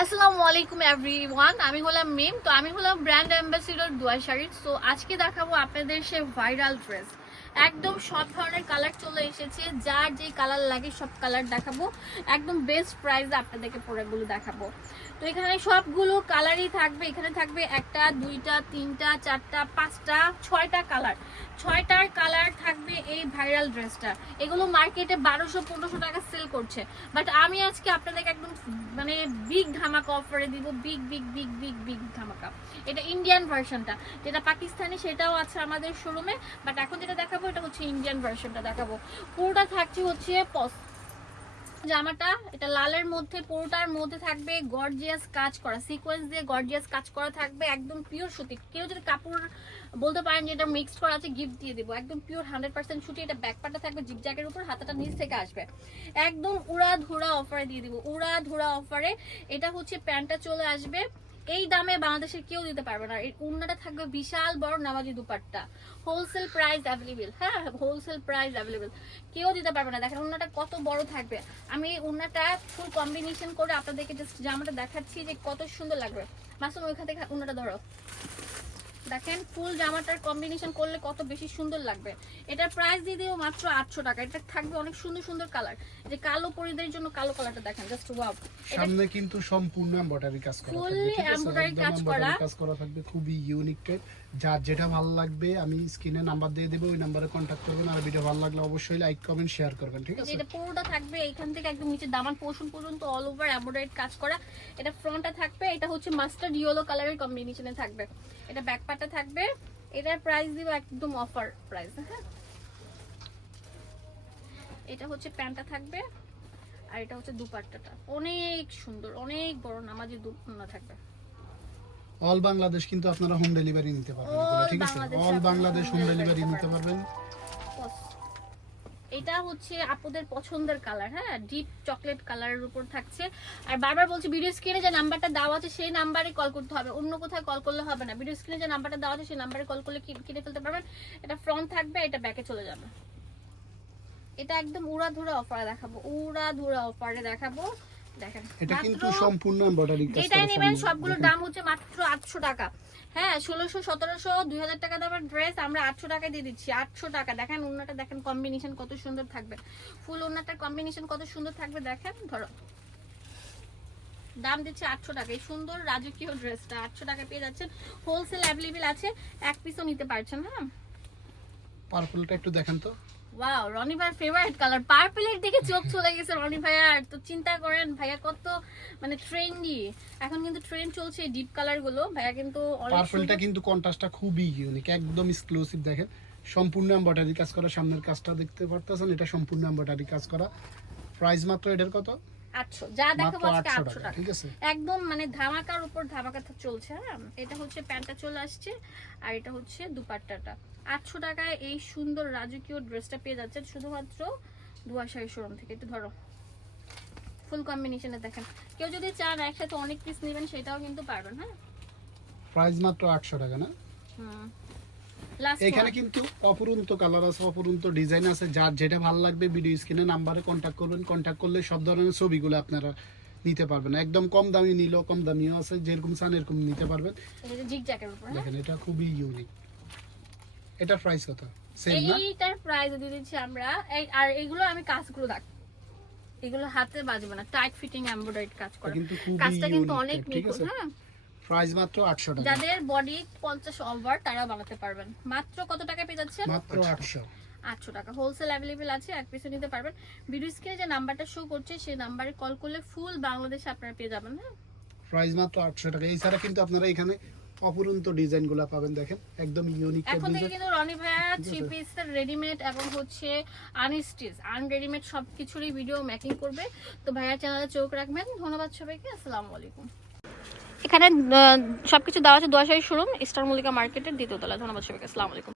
আসসালামু আলাইকুম এভরিওয়ান আমি হলাম মিম, তো আমি হলাম ব্র্যান্ড অ্যাম্বাসিডর দুয়ার শাড়ির তো আজকে দেখাবো আপনাদের সে ভাইরাল ড্রেস একদম সব ধরনের কালার চলে এসেছে। যার যে কালার লাগে সব কালার দেখাবো। একদম বেস্ট প্রাইসে আপনাদেরকে প্রোডাক্টগুলো দেখাবো। তো এখানে সবগুলো কালারই থাকবে। এখানে থাকবে একটা, দুইটা, তিনটা, চারটা, পাঁচটা, ছয়টা কালার ছয়টার কালার থাকবে এই ভাইরাল ড্রেসটা এগুলো মার্কেটে বারোশো, পনেরোশো টাকা সেল করছে। বাট আমি আজকে আপনাদেরকে একদম মানে বিগ ধামাকা অফারে দিব। Big big big big big ধামাকা। এটা ইন্ডিয়ান ভার্সনটা যেটা পাকিস্তানি, সেটাও আছে আমাদের শোরুমে বাট এখন যেটা দেখাবো, এটা হচ্ছে ইন্ডিয়ান ভার্সনটা দেখাবো। পুরোটা থাকছে হচ্ছে জামাটা, এটা লালের মধ্যে, পুরোটার মধ্যে থাকবে গর্জিয়াস কাজ করা। সিকোয়েন্স দিয়ে গর্জিয়াস কাজ করা থাকবে, একদম পিওর সুতি। কেউ যদি কাপড় বলতে পারেন যে এটা মিক্সড করা আছে গিফট দিয়ে দেবো। একদম পিওর হান্ড্রেড পার্সেন্ট সুতি, এটা ব্যাকপাটা থাকবে জিপ জ্যাকের উপর, হাতাটা নিচ থেকে আসবে। একদম উড়া ধুরা অফারে দিয়ে দিব। উড়া ধুরা অফারে এটা হচ্ছে প্যান্টটা চলে আসবে। এই দামে বাংলাদেশে কেউ দিতে পারবে না। এই উন্নাটা থাকবে বিশাল বড় নামাজি দুপাট্টা। হোলসেল প্রাইস অ্যাভেলেবেল হ্যাঁ হোলসেল প্রাইস অ্যাভেলেবেল কেউ দিতে পারবে না। দেখেন উন্নাটা কত বড় থাকবে। আমি উন্নাটা ফুল কম্বিনেশন করে আপনাদেরকে জাস্ট জামাটা দেখাচ্ছি যে কত সুন্দর লাগবে। মাসুম, ওইখান থেকে উন্নাটা ধরো। দেখেন ফুল জামাটার কম্বিনেশন করলে কত বেশি সুন্দর লাগবে। এটার প্রাইস দিয়ে দিও মাত্র আটশো টাকা। এটা থাকবে অনেক সুন্দর সুন্দর কালার যে কালো পরিদের জন্য কালো কালারটা দেখেন জাস্ট ওয়াও সামনে কিন্তু সম্পূর্ণ এমব্রয়ডারি কাজ করা embroidery একদম কাজ করা। কাজ করা থাকবে খুবই ইউনিক টাইপ যার যেটা ভালো লাগবে আমি স্ক্রিনে নাম্বার দিয়ে দেবো ওই নাম্বারে কন্ট্যাক্ট করবেন। আর ভিডিও ভালো লাগলে অবশ্যই লাইক কমেন্ট শেয়ার করবেন ঠিক আছে? যেটা পুরোটা থাকবে এখান থেকে একদম নিচে দামান পোর্শন পর্যন্ত অল ওভার এমব্রয়ডারি কাজ করা। এটা ফ্রন্টটা থাকবে এটা হচ্ছে মাস্টার্ড ইয়েলো কালারের কম্বিনেশনে থাকবে। এটা ব্যাক পার্টটা থাকবে। এটার প্রাইস দিব একদম অফার প্রাইস হ্যাঁ। এটা হচ্ছে প্যান্টটা থাকবে আর এটা হচ্ছে দুপাট্টাটা। অনেক সুন্দর অনেক বড় নামাজি দুপাট্টা থাকবে। অল বাংলাদেশ কিন্তু আপনারা হোম ডেলিভারি নিতে পারবেন ঠিক আছে? অল বাংলাদেশ হোম ডেলিভারি নিতে পারবেন। এটা হচ্ছে আপুদের পছন্দের কালার হ্যাঁ? ডিপ চকলেট কালারের উপর থাকছে। আর বারবার বলছি ভিডিও স্ক্রিনে যে নাম্বারটা দেওয়া আছে সেই নাম্বারে কল করতে হবে। অন্য কোথাও কল করলে হবে না। ভিডিও স্ক্রিনে যে নাম্বারটা দেওয়া আছে সেই নাম্বারে কল করলে কিনে ফেলতে পারবেন? এটা ফ্রন্ট থাকবে এটা ব্যাকে চলে যাবে। এটা একদম উড়া ধুরা অফারে দেখাবো। উড়া ধুরা অফারে দেখাবো। দেখেন এটা কিন্তু সম্পূর্ণ এমব্রয়ডারি কাজ যেটাই নেবেন সবগুলোর দাম হচ্ছে মাত্র আটশো টাকা। হ্যাঁ ষোলোশো, সতেরোশো, দুই হাজার টাকা দামের ড্রেস আমরা আটশো টাকায় দিয়ে দিচ্ছি। আটশো টাকা। দেখেন ওনাটা দেখেন কম্বিনেশন কত সুন্দর থাকবে। ফুল ওনাটার কম্বিনেশন কত সুন্দর থাকবে দেখেন, ধরো। দাম দিচ্ছে আটশো টাকা। এই সুন্দর রাজকীয় ড্রেসটা আটশো টাকা পেয়ে যাচ্ছেন। হোলসেল অ্যাভেলেবেল আছে, এক পিসও নিতে পারছেন হ্যাঁ? পার্পলটা একটু দেখেন তো। ওয়াও রনি ভাইয়ের ফেভারিট কালার পার্পলের দিকে চোখ চলে গেছে রনি ভাইয়ার তো চিন্তা করেন ভাইয়া কত মানে ট্রেন্ডি এখন কিন্তু ট্রেন্ড চলছে ডিপ কালারগুলো। ভাইয়া কিন্তু পার্পলটা কিন্তু কন্ট্রাস্টটা খুবই ইউনিক একদম এক্সক্লুসিভ দেখেন। সম্পূর্ণ এমব্রয়ডারি কাজ করা সামনের কাজটা দেখতে পারতেছেন এটা সম্পূর্ণ এমব্রয়ডারি কাজ করা। প্রাইস মাত্র এটার কত? আটশো। যা দেখাবো আজকে আটশো টাকা একদম মানে ধামাকার উপর ধামাকাটা চলছে হ্যাঁ? এটা হচ্ছে প্যান্টটা চলে আসছে আর এটা হচ্ছে দুপাট্টাটা। আটশো টাকায় এই সুন্দর রাজকীয় ড্রেসটা পেয়ে যাচ্ছেন শুধুমাত্র দুয়াশাড়ি শোরুম থেকে। একটু ধরো। ফুল কম্বিনেশনে দেখেন। কেউ যদি চান একসাথে অনেক পিস নেবেন সেটাও কিন্তু পারবেন হ্যাঁ? প্রাইস মাত্র আটশো টাকা না? হুম। এখানে কিন্তু অপরন্ত কালার আছে অপরন্ত ডিজাইন আছে। যার যেটা ভালো লাগবে ভিডিও স্ক্রিনে নাম্বারে কন্ট্যাক্ট করবেন। কন্ট্যাক্ট করলে সব ধরনের ছবিগুলো আপনারা নিতে পারবেন। একদম কম দামি নিলেও কম দামিও আছে যেরকম চান এরকম নিতে পারবেন। এটা দেখেন এটা খুবই ইউনিক এটার প্রাইস কত? সেম না? এইটার প্রাইস দিয়ে দিচ্ছি আমরা। আর এগুলো আমি কাজগুলো দেখ এগুলো হাতে বাজবে না। টাইট ফিটিং এমব্রয়ডারি কাজ করা। কাজটা কিন্তু অনেক নিখুঁত হ্যাঁ? প্রাইস মাত্র আটশো টাকা। যাদের বডি পঞ্চাশ ওভার তারা বানাতে পারবেন। মাত্র কত টাকা পেয়ে যাচ্ছেন? মাত্র আটশো। আটশো। টাকা। হোলসেল অ্যাভেলেবেল আছে এক পিসে নিতে পারবেন। ভিডিও স্ক্রিনে যে নাম্বারটা শো করছে সেই নাম্বারে কল করলে ফুল বাংলাদেশে আপনারা পেয়ে যাবেন হ্যাঁ? প্রাইস মাত্র আটশো টাকা। এছাড়া কিন্তু আপনারা এখানে অপরন্ত ডিজাইনগুলা পাবেন দেখেন। একদম ইউনিক এখন থেকে কিন্তু রনি ভাইয়া থ্রি আছে। পিসের রেডিমেড এবং হচ্ছে আনস্টিচ আনরেডিমেড সব কিছুরই ভিডিও মেকিং করবে। তো ভাইয়া চ্যানেলে চোখ রাখবেন। ধন্যবাদ সবাইকে। আসসালামু আলাইকুম। এখানে সবকিছু দেওয়া আছে দোয়াশাহী শোরুম ইস্টার মল্লিকা মার্কেটের দ্বিতীয় তলা ধন্যবাদ সবাইকে। আসসালামু আলাইকুম।